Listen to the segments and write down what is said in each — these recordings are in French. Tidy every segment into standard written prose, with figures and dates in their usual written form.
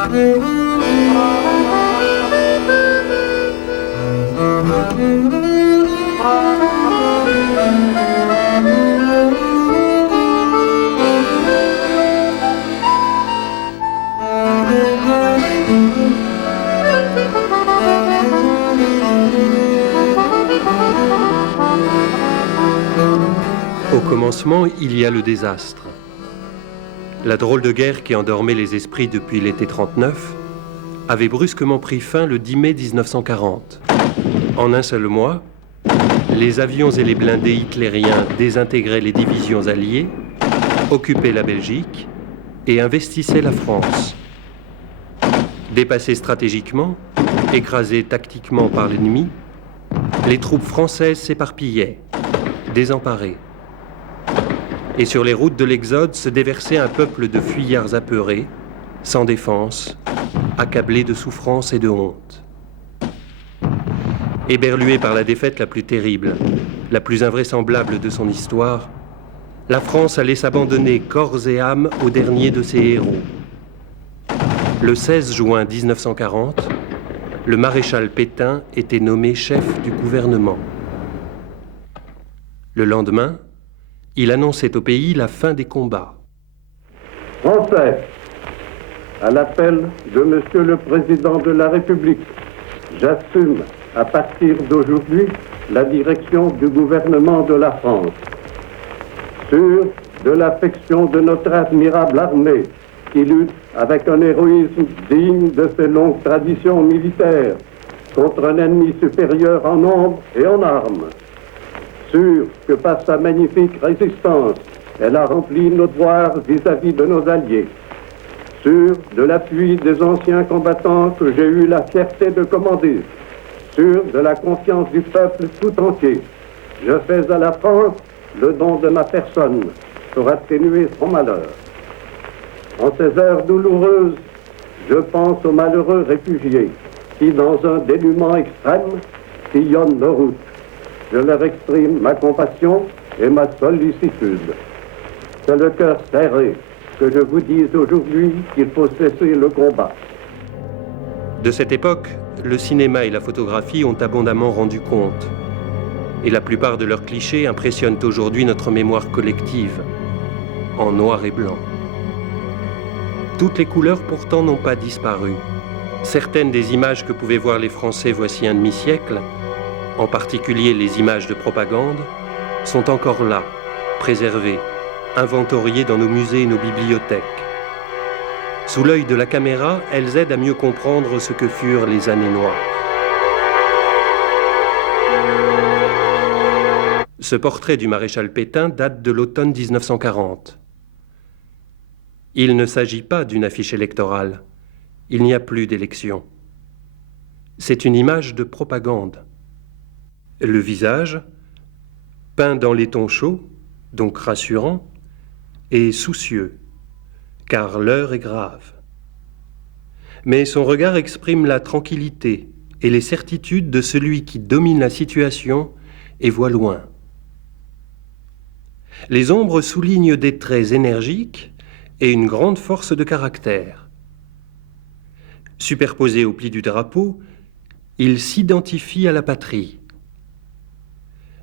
Au commencement, il y a le désastre. La drôle de guerre qui endormait les esprits depuis l'été 39 avait brusquement pris fin le 10 mai 1940. En un seul mois, les avions et les blindés hitlériens désintégraient les divisions alliées, occupaient la Belgique et investissaient la France. Dépassées stratégiquement, écrasées tactiquement par l'ennemi, les troupes françaises s'éparpillaient, désemparées. Et sur les routes de l'Exode se déversait un peuple de fuyards apeurés, sans défense, accablés de souffrance et de honte. Éberluée par la défaite la plus terrible, la plus invraisemblable de son histoire, la France allait s'abandonner corps et âme au dernier de ses héros. Le 16 juin 1940, le maréchal Pétain était nommé chef du gouvernement. Le lendemain, il annonçait au pays la fin des combats. Français, à l'appel de Monsieur le Président de la République, j'assume à partir d'aujourd'hui la direction du gouvernement de la France. Sûr de l'affection de notre admirable armée qui lutte avec un héroïsme digne de ses longues traditions militaires contre un ennemi supérieur en nombre et en armes. Sûr que par sa magnifique résistance, elle a rempli nos devoirs vis-à-vis de nos alliés. Sûr de l'appui des anciens combattants que j'ai eu la fierté de commander. Sûr de la confiance du peuple tout entier. Je fais à la France le don de ma personne pour atténuer son malheur. En ces heures douloureuses, je pense aux malheureux réfugiés qui, dans un dénuement extrême, sillonnent nos routes. Je leur exprime ma compassion et ma sollicitude. C'est le cœur serré que je vous dis aujourd'hui qu'il faut cesser le combat. De cette époque, le cinéma et la photographie ont abondamment rendu compte. Et la plupart de leurs clichés impressionnent aujourd'hui notre mémoire collective, en noir et blanc. Toutes les couleurs pourtant n'ont pas disparu. Certaines des images que pouvaient voir les Français voici un demi-siècle, en particulier les images de propagande, sont encore là, préservées, inventoriées dans nos musées et nos bibliothèques. Sous l'œil de la caméra, elles aident à mieux comprendre ce que furent les années noires. Ce portrait du maréchal Pétain date de l'automne 1940. Il ne s'agit pas d'une affiche électorale. Il n'y a plus d'élection. C'est une image de propagande. Le visage, peint dans les tons chauds, donc rassurant, est soucieux, car l'heure est grave. Mais son regard exprime la tranquillité et les certitudes de celui qui domine la situation et voit loin. Les ombres soulignent des traits énergiques et une grande force de caractère. Superposé au pli du drapeau, il s'identifie à la patrie.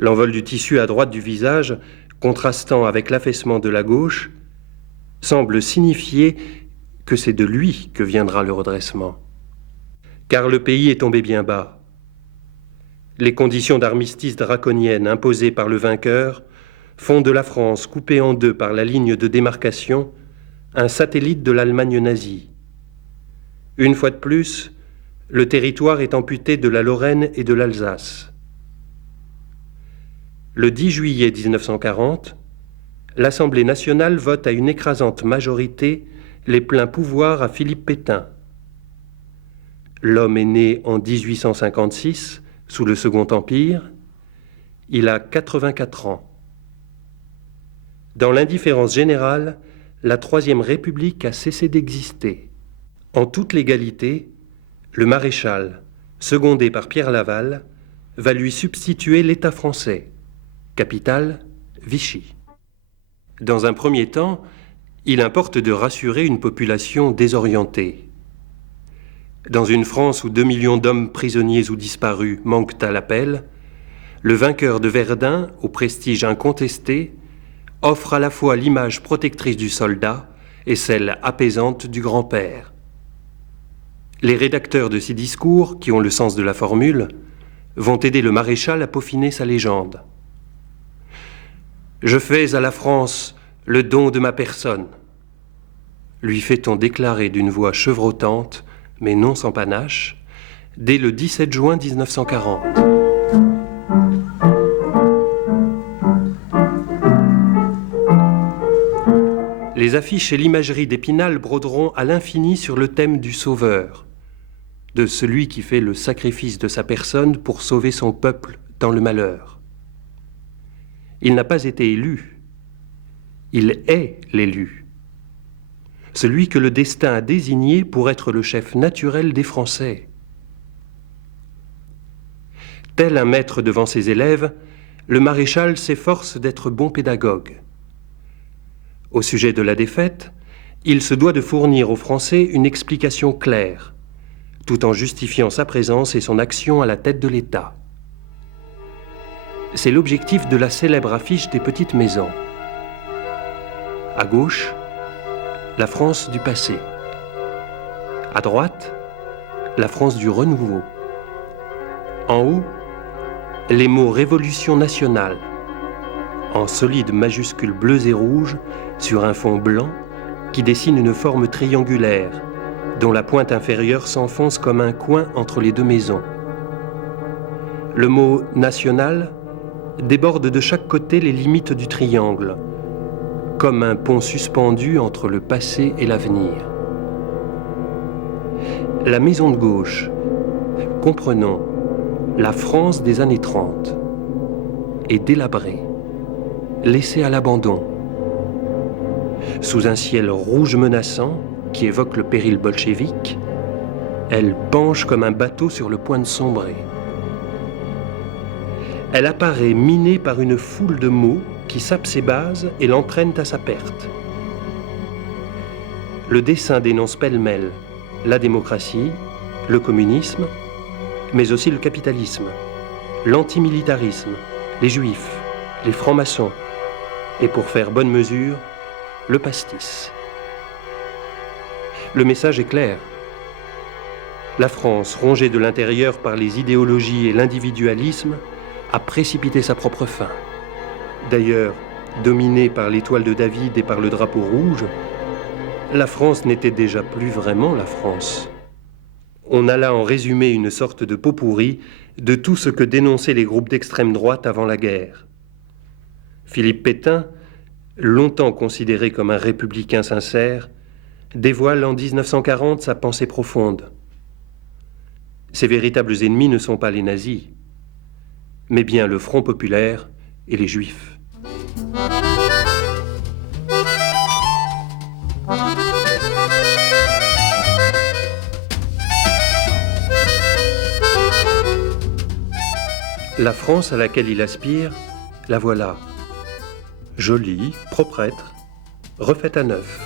L'envol du tissu à droite du visage, contrastant avec l'affaissement de la gauche, semble signifier que c'est de lui que viendra le redressement. Car le pays est tombé bien bas. Les conditions d'armistice draconiennes imposées par le vainqueur font de la France, coupée en deux par la ligne de démarcation, un satellite de l'Allemagne nazie. Une fois de plus, le territoire est amputé de la Lorraine et de l'Alsace. Le 10 juillet 1940, l'Assemblée nationale vote à une écrasante majorité les pleins pouvoirs à Philippe Pétain. L'homme est né en 1856, sous le Second Empire. Il a 84 ans. Dans l'indifférence générale, la Troisième République a cessé d'exister. En toute légalité, le maréchal, secondé par Pierre Laval, va lui substituer l'État français. Capitale, Vichy. Dans un premier temps, il importe de rassurer une population désorientée. Dans une France où 2 millions d'hommes prisonniers ou disparus manquent à l'appel, le vainqueur de Verdun, au prestige incontesté, offre à la fois l'image protectrice du soldat et celle apaisante du grand-père. Les rédacteurs de ces discours, qui ont le sens de la formule, vont aider le maréchal à peaufiner sa légende. « Je fais à la France le don de ma personne », lui fait-on déclarer d'une voix chevrotante, mais non sans panache, dès le 17 juin 1940. Les affiches et l'imagerie d'Épinal broderont à l'infini sur le thème du sauveur, de celui qui fait le sacrifice de sa personne pour sauver son peuple dans le malheur. Il n'a pas été élu, il est l'élu, celui que le destin a désigné pour être le chef naturel des Français. Tel un maître devant ses élèves, le maréchal s'efforce d'être bon pédagogue. Au sujet de la défaite, il se doit de fournir aux Français une explication claire, tout en justifiant sa présence et son action à la tête de l'État. C'est l'objectif de la célèbre affiche des petites maisons. À gauche, la France du passé. À droite, la France du renouveau. En haut, les mots « Révolution nationale » en solides majuscules bleues et rouges sur un fond blanc qui dessine une forme triangulaire dont la pointe inférieure s'enfonce comme un coin entre les deux maisons. Le mot « national » déborde de chaque côté les limites du triangle, comme un pont suspendu entre le passé et l'avenir. La maison de gauche, comprenons la France des années 30, est délabrée, laissée à l'abandon. Sous un ciel rouge menaçant qui évoque le péril bolchevique, elle penche comme un bateau sur le point de sombrer. Elle apparaît minée par une foule de mots qui sapent ses bases et l'entraînent à sa perte. Le dessin dénonce pêle-mêle la démocratie, le communisme, mais aussi le capitalisme, l'antimilitarisme, les juifs, les francs-maçons, et pour faire bonne mesure, le pastis. Le message est clair. La France, rongée de l'intérieur par les idéologies et l'individualisme, a précipité sa propre fin. D'ailleurs, dominée par l'étoile de David et par le drapeau rouge, la France n'était déjà plus vraiment la France. On a là en résumé une sorte de pot pourri de tout ce que dénonçaient les groupes d'extrême droite avant la guerre. Philippe Pétain, longtemps considéré comme un républicain sincère, dévoile en 1940 sa pensée profonde. Ses véritables ennemis ne sont pas les nazis, mais bien le Front populaire et les Juifs. La France à laquelle il aspire, la voilà. Jolie, proprêtre, refaite à neuf.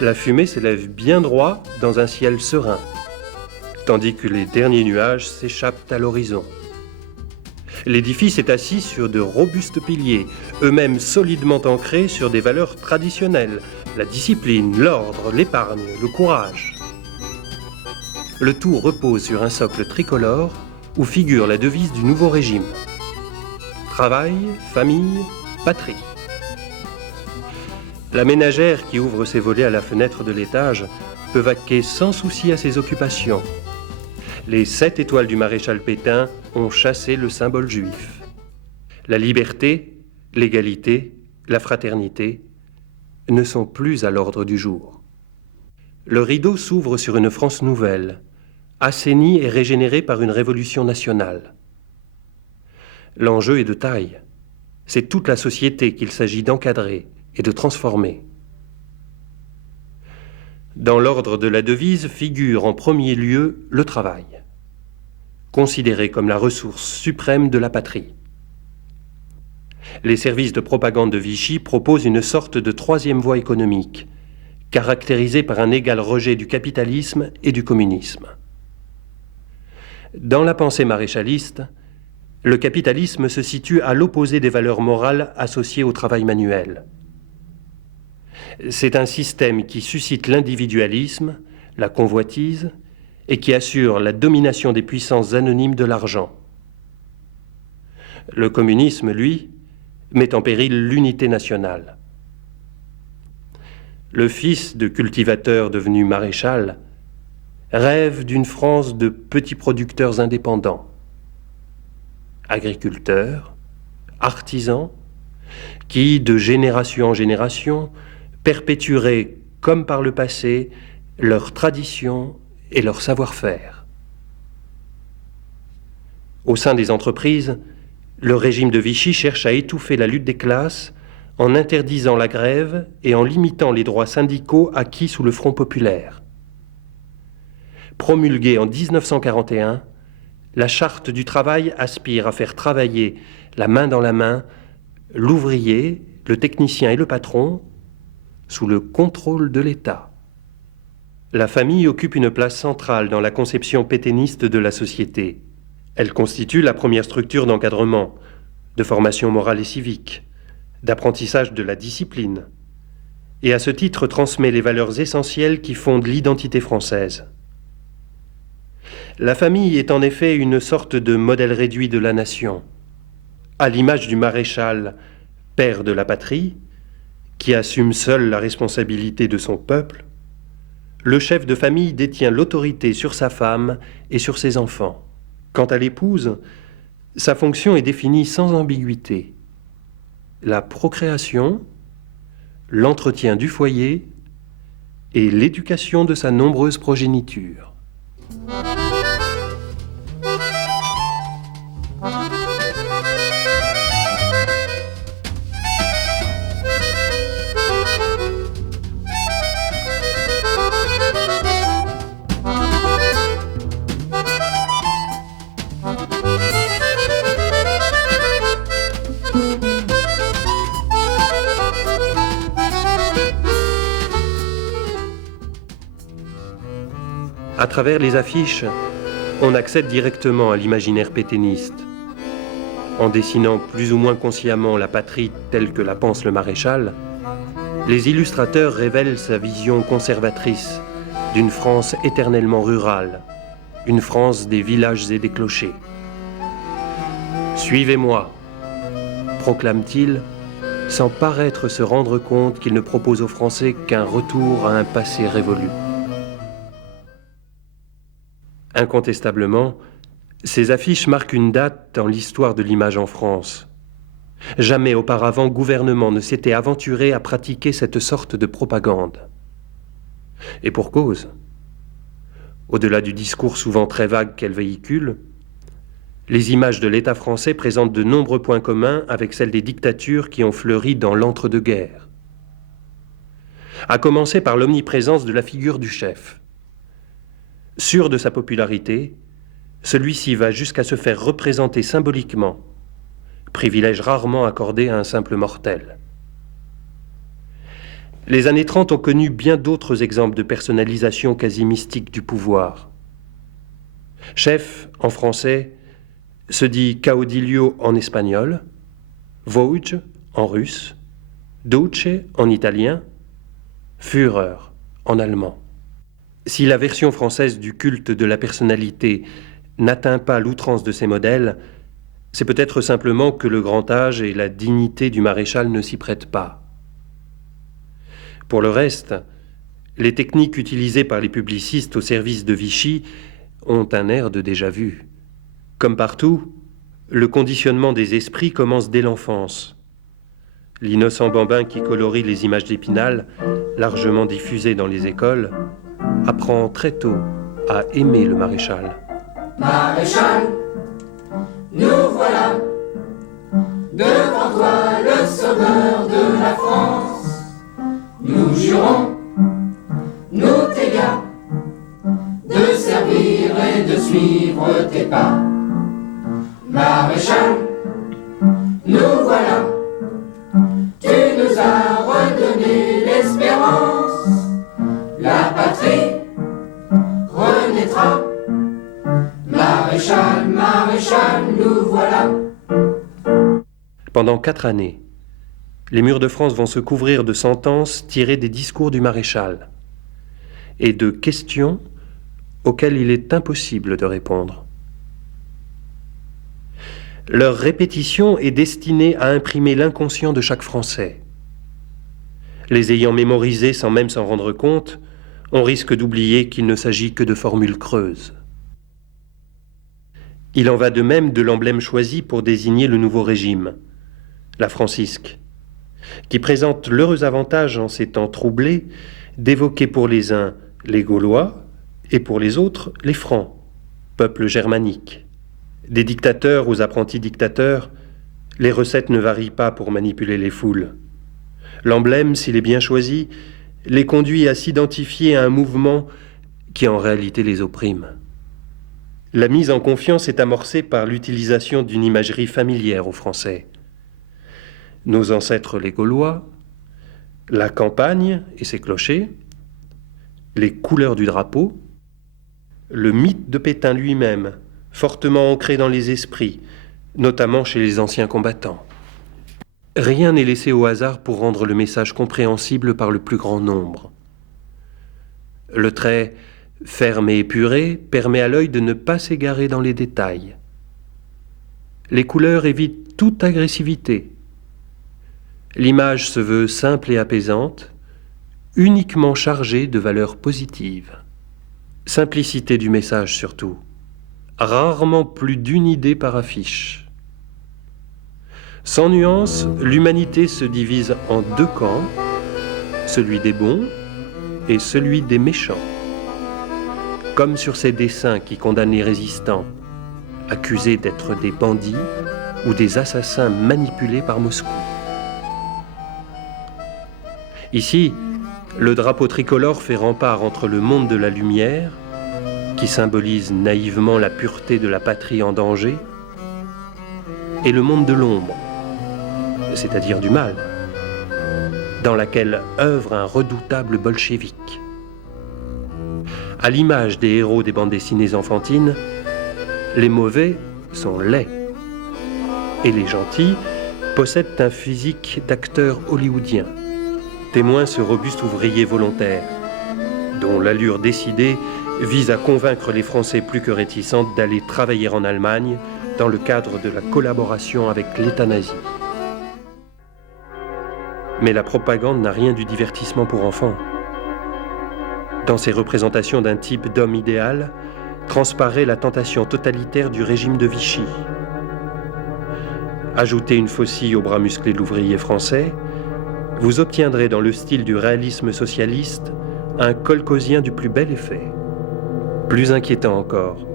La fumée s'élève bien droit dans un ciel serein, tandis que les derniers nuages s'échappent à l'horizon. L'édifice est assis sur de robustes piliers, eux-mêmes solidement ancrés sur des valeurs traditionnelles, la discipline, l'ordre, l'épargne, le courage. Le tout repose sur un socle tricolore où figure la devise du nouveau régime. Travail, famille, patrie. La ménagère qui ouvre ses volets à la fenêtre de l'étage peut vaquer sans souci à ses occupations. Les 7 étoiles du maréchal Pétain ont chassé le symbole juif. La liberté, l'égalité, la fraternité ne sont plus à l'ordre du jour. Le rideau s'ouvre sur une France nouvelle, assainie et régénérée par une révolution nationale. L'enjeu est de taille. C'est toute la société qu'il s'agit d'encadrer et de transformer. Dans l'ordre de la devise figure en premier lieu le travail, considéré comme la ressource suprême de la patrie. Les services de propagande de Vichy proposent une sorte de troisième voie économique, caractérisée par un égal rejet du capitalisme et du communisme. Dans la pensée maréchaliste, le capitalisme se situe à l'opposé des valeurs morales associées au travail manuel. C'est un système qui suscite l'individualisme, la convoitise, et qui assure la domination des puissances anonymes de l'argent. Le communisme, lui, met en péril l'unité nationale. Le fils de cultivateur devenu maréchal rêve d'une France de petits producteurs indépendants, agriculteurs, artisans, qui, de génération en génération, perpétueraient, comme par le passé, leurs traditions et leur savoir-faire. Au sein des entreprises, le régime de Vichy cherche à étouffer la lutte des classes en interdisant la grève et en limitant les droits syndicaux acquis sous le Front populaire. Promulguée en 1941, la Charte du travail aspire à faire travailler la main dans la main l'ouvrier, le technicien et le patron sous le contrôle de l'État. La famille occupe une place centrale dans la conception pétainiste de la société. Elle constitue la première structure d'encadrement, de formation morale et civique, d'apprentissage de la discipline, et à ce titre transmet les valeurs essentielles qui fondent l'identité française. La famille est en effet une sorte de modèle réduit de la nation, à l'image du maréchal, père de la patrie, qui assume seul la responsabilité de son peuple. Le chef de famille détient l'autorité sur sa femme et sur ses enfants. Quant à l'épouse, sa fonction est définie sans ambiguïté. La procréation, l'entretien du foyer et l'éducation de sa nombreuse progéniture. À travers les affiches, on accède directement à l'imaginaire pétainiste. En dessinant plus ou moins consciemment la patrie telle que la pense le maréchal, les illustrateurs révèlent sa vision conservatrice d'une France éternellement rurale, une France des villages et des clochers. « Suivez-moi », proclame-t-il, sans paraître se rendre compte qu'il ne propose aux Français qu'un retour à un passé révolu. Incontestablement, ces affiches marquent une date dans l'histoire de l'image en France. Jamais auparavant gouvernement ne s'était aventuré à pratiquer cette sorte de propagande. Et pour cause. Au-delà du discours souvent très vague qu'elle véhicule, les images de l'État français présentent de nombreux points communs avec celles des dictatures qui ont fleuri dans l'entre-deux-guerres. À commencer par l'omniprésence de la figure du chef. Sûr de sa popularité, celui-ci va jusqu'à se faire représenter symboliquement, privilège rarement accordé à un simple mortel. Les années 30 ont connu bien d'autres exemples de personnalisation quasi mystique du pouvoir. Chef, en français, se dit Caudillo en espagnol, Vogue en russe, Duce en italien, Führer en allemand. Si la version française du culte de la personnalité n'atteint pas l'outrance de ces modèles, c'est peut-être simplement que le grand âge et la dignité du maréchal ne s'y prêtent pas. Pour le reste, les techniques utilisées par les publicistes au service de Vichy ont un air de déjà-vu. Comme partout, le conditionnement des esprits commence dès l'enfance. L'innocent bambin qui colorie les images d'Épinal, largement diffusées dans les écoles, apprend très tôt à aimer le maréchal. Maréchal, nous voilà, devant toi le sauveur de la France. Nous jurons, nous tes gars, de servir et de suivre tes pas. Maréchal, nous voilà, tu nous as redonné l'espérance. la patrie renaîtra. Maréchal, maréchal, nous voilà. Pendant 4 années, les murs de France vont se couvrir de sentences tirées des discours du maréchal et de questions auxquelles il est impossible de répondre. Leur répétition est destinée à imprimer l'inconscient de chaque Français. Les ayant mémorisés sans même s'en rendre compte, on risque d'oublier qu'il ne s'agit que de formules creuses. Il en va de même de l'emblème choisi pour désigner le nouveau régime, la francisque, qui présente l'heureux avantage en ces temps troublés d'évoquer pour les uns les Gaulois et pour les autres les Francs, peuple germanique. Des dictateurs aux apprentis dictateurs, les recettes ne varient pas pour manipuler les foules. L'emblème, s'il est bien choisi, les conduit à s'identifier à un mouvement qui en réalité les opprime. La mise en confiance est amorcée par l'utilisation d'une imagerie familière aux Français. Nos ancêtres les Gaulois, la campagne et ses clochers, les couleurs du drapeau, le mythe de Pétain lui-même, fortement ancré dans les esprits, notamment chez les anciens combattants. Rien n'est laissé au hasard pour rendre le message compréhensible par le plus grand nombre. Le trait ferme et épuré permet à l'œil de ne pas s'égarer dans les détails. Les couleurs évitent toute agressivité. L'image se veut simple et apaisante, uniquement chargée de valeurs positives. Simplicité du message surtout. Rarement plus d'une idée par affiche. Sans nuance, l'humanité se divise en 2 camps, celui des bons et celui des méchants. Comme sur ces dessins qui condamnent les résistants, accusés d'être des bandits ou des assassins manipulés par Moscou. Ici, le drapeau tricolore fait rempart entre le monde de la lumière, qui symbolise naïvement la pureté de la patrie en danger, et le monde de l'ombre, c'est-à-dire du mal, dans laquelle œuvre un redoutable bolchevique. À l'image des héros des bandes dessinées enfantines, les mauvais sont laids, et les gentils possèdent un physique d'acteur hollywoodien. Témoin ce robuste ouvrier volontaire, dont l'allure décidée vise à convaincre les Français plus que réticents d'aller travailler en Allemagne dans le cadre de la collaboration avec l'État nazi. Mais la propagande n'a rien du divertissement pour enfants. Dans ses représentations d'un type d'homme idéal, transparaît la tentation totalitaire du régime de Vichy. Ajoutez une faucille au bras musclé de l'ouvrier français, vous obtiendrez dans le style du réalisme socialiste un colcosien du plus bel effet. Plus inquiétant encore,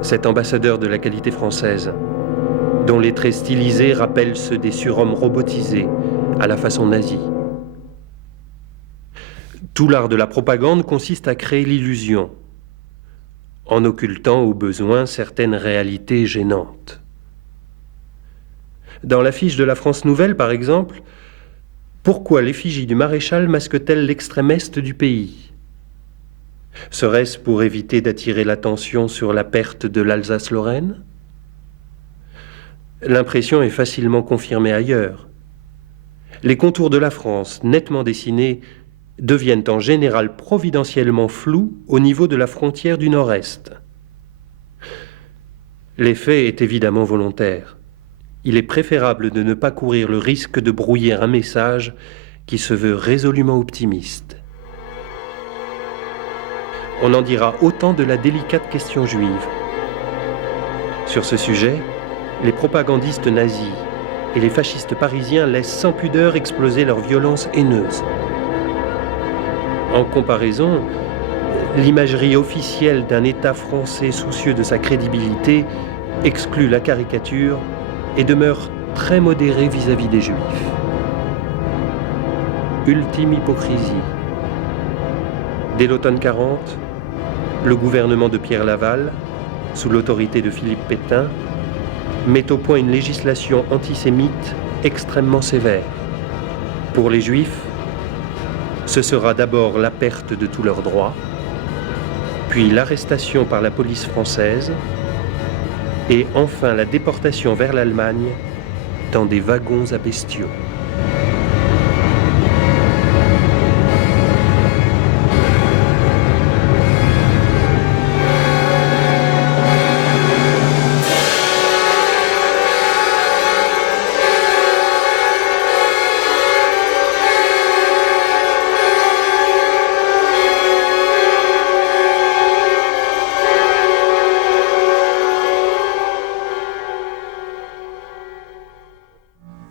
cet ambassadeur de la qualité française, dont les traits stylisés rappellent ceux des surhommes robotisés à la façon nazie. Tout l'art de la propagande consiste à créer l'illusion, en occultant au besoin certaines réalités gênantes. Dans l'affiche de la France Nouvelle, par exemple, pourquoi l'effigie du maréchal masque-t-elle l'extrême est du pays? Serait-ce pour éviter d'attirer l'attention sur la perte de l'Alsace-Lorraine? L'impression est facilement confirmée ailleurs. Les contours de la France, nettement dessinés, deviennent en général providentiellement flous au niveau de la frontière du Nord-Est. L'effet est évidemment volontaire. Il est préférable de ne pas courir le risque de brouiller un message qui se veut résolument optimiste. On en dira autant de la délicate question juive. Sur ce sujet, les propagandistes nazis et les fascistes parisiens laissent sans pudeur exploser leur violence haineuse. En comparaison, l'imagerie officielle d'un État français soucieux de sa crédibilité exclut la caricature et demeure très modérée vis-à-vis des Juifs. Ultime hypocrisie. Dès l'automne 40, le gouvernement de Pierre Laval, sous l'autorité de Philippe Pétain, met au point une législation antisémite extrêmement sévère. Pour les Juifs, Ce sera d'abord la perte de tous leurs droits, puis l'arrestation par la police française, et enfin la déportation vers l'Allemagne dans des wagons à bestiaux.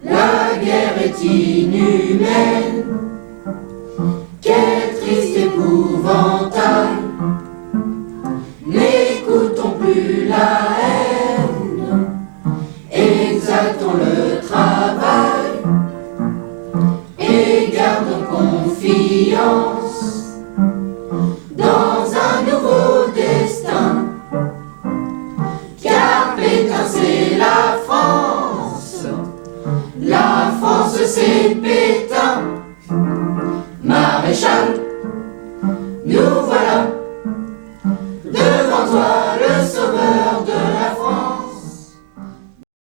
La guerre est inhumaine, quel triste épouvantail. N'écoutons plus la haine, exaltons le travail et gardons confiance dans un nouveau destin. Car Pétain c'est la France. La France c'est Pétain, maréchal.